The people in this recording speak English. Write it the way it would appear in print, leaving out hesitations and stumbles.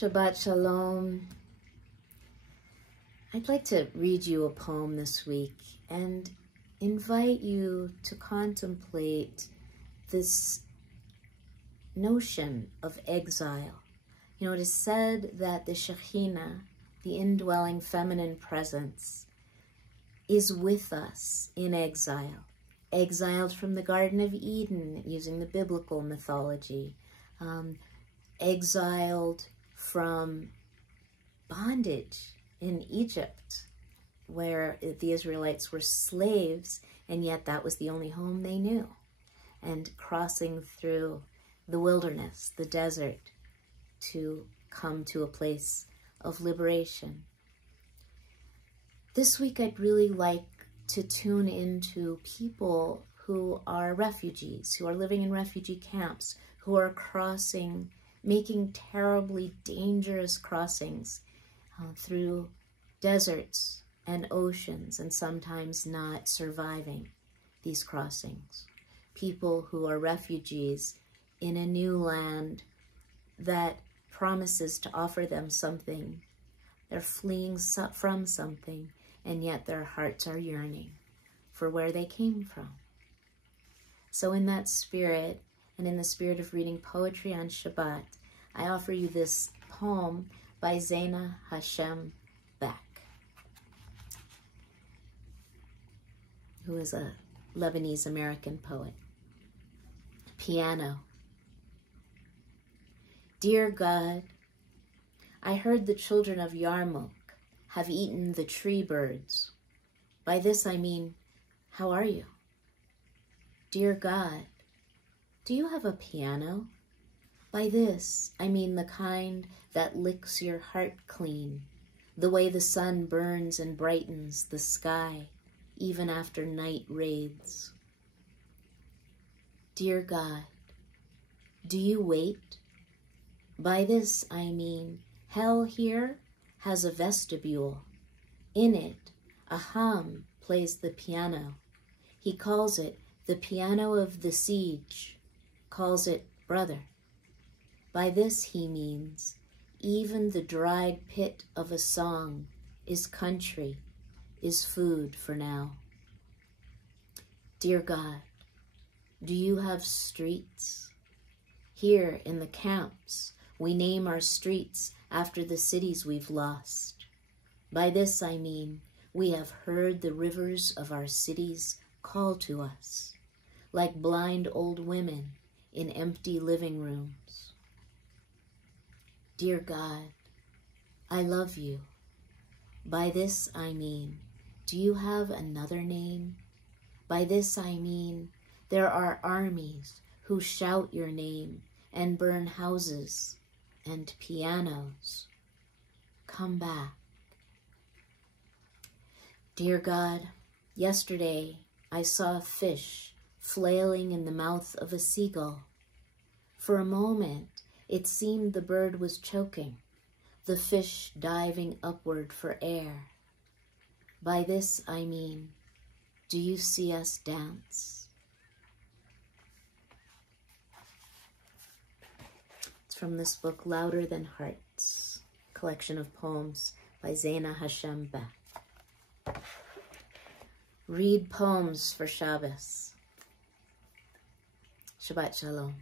Shabbat Shalom. I'd like to read you a poem this week and invite you to contemplate this notion of exile. You know, it is said that the Shekhinah, the indwelling feminine presence, is with us in exile, exiled from the Garden of Eden using the biblical mythology, exiled from bondage in Egypt, where the Israelites were slaves, and yet that was the only home they knew, and crossing through the wilderness, the desert, to come to a place of liberation. This week, I'd really like to tune into people who are refugees, who are living in refugee camps, who are crossing, making terribly dangerous crossings through deserts and oceans, and sometimes not surviving these crossings. People who are refugees in a new land that promises to offer them something. They're fleeing from something, and yet their hearts are yearning for where they came from. So in that spirit, and in the spirit of reading poetry on Shabbat, I offer you this poem by Zaina Hashem Beck, who is a Lebanese-American poet. Piano. Dear God, I heard the children of Yarmouk have eaten the tree birds. By this I mean, how are you? Dear God, do you have a piano? By this I mean the kind that licks your heart clean, the way the sun burns and brightens the sky, even after night raids. Dear God, do you wait? By this I mean, hell here has a vestibule. In it, Aham plays the piano. He calls it the piano of the siege, calls it brother. By this he means, even the dried pit of a song is country, is food for now. Dear God, do you have streets? Here in the camps, we name our streets after the cities we've lost. By this I mean, we have heard the rivers of our cities call to us, like blind old women in empty living rooms. Dear God, I love you. By this I mean, do you have another name? By this I mean, there are armies who shout your name and burn houses and pianos. Come back. Dear God, yesterday I saw a fish flailing in the mouth of a seagull. For a moment, it seemed the bird was choking, the fish diving upward for air. By this I mean, do you see us dance? It's from this book, Louder Than Hearts, collection of poems by Zaina Hashem Beck. Read poems for Shabbos. Shabbat Shalom.